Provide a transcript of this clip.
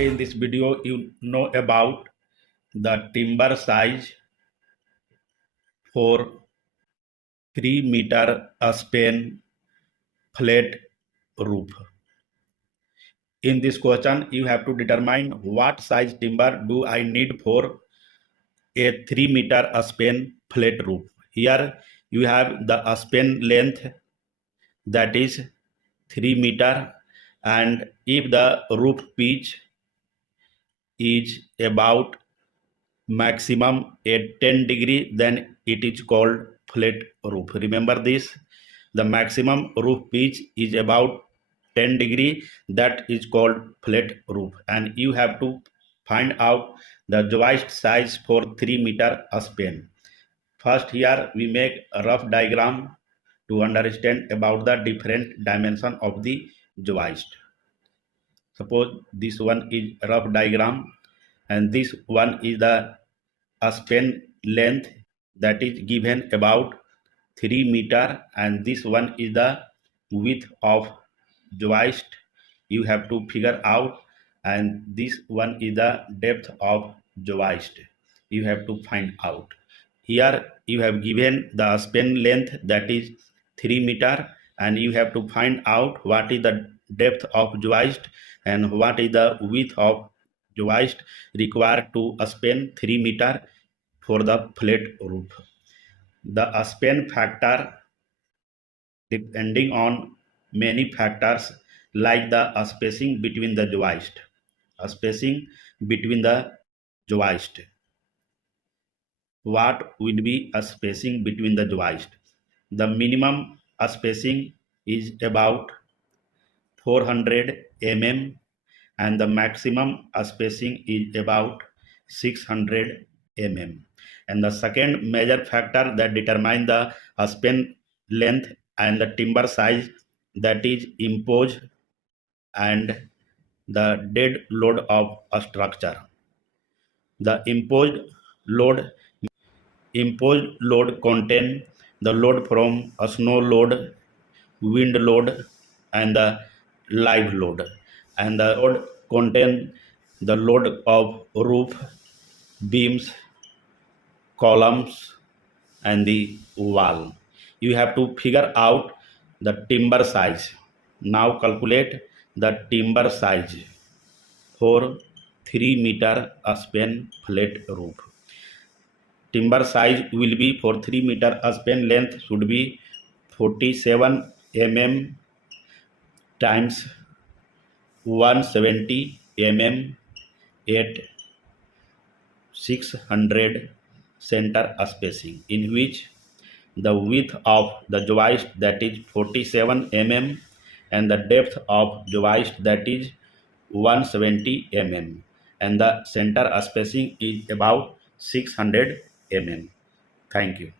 Today in this video you know about the timber size for 3-meter span flat roof. In this question you have to determine what size timber do I need for a 3-meter span flat roof. Here you have the span length, that is 3 meter, and if the roof pitch is about maximum at 10 degree, then it is called flat roof. Remember this, the maximum roof pitch is about 10 degree, that is called flat roof. And you have to find out the joist size for 3-meter span. First, here we make a rough diagram to understand about the different dimension of the joist. Suppose this one is rough diagram and this one is the span length, that is given about 3 meter, and this one is the width of joist you have to figure out, and this one is the depth of joist you have to find out. Here you have given the span length, that is 3 meter, and you have to find out what is the depth of joist and what is the width of joist required to span 3 meter for the flat roof. The span factor depending on many factors like the spacing between the joist. What will be a spacing between the joist? The minimum spacing is about 400 mm and the maximum spacing is about 600 mm. And the second major factor that determines the span length and the timber size, that is imposed and the dead load of a structure. The imposed load contain the load from a snow load, wind load, and the live load, and the load contain the load of roof, beams, columns, and the wall. You have to figure out the timber size. Now calculate the timber size for 3-meter span flat roof. Timber size will be for 3-meter span length should be 47 mm times 170 mm at 600 center spacing, in which the width of the joist, that is 47 mm, and the depth of joist, that is 170 mm, and the center spacing is about 600 mm. Thank you.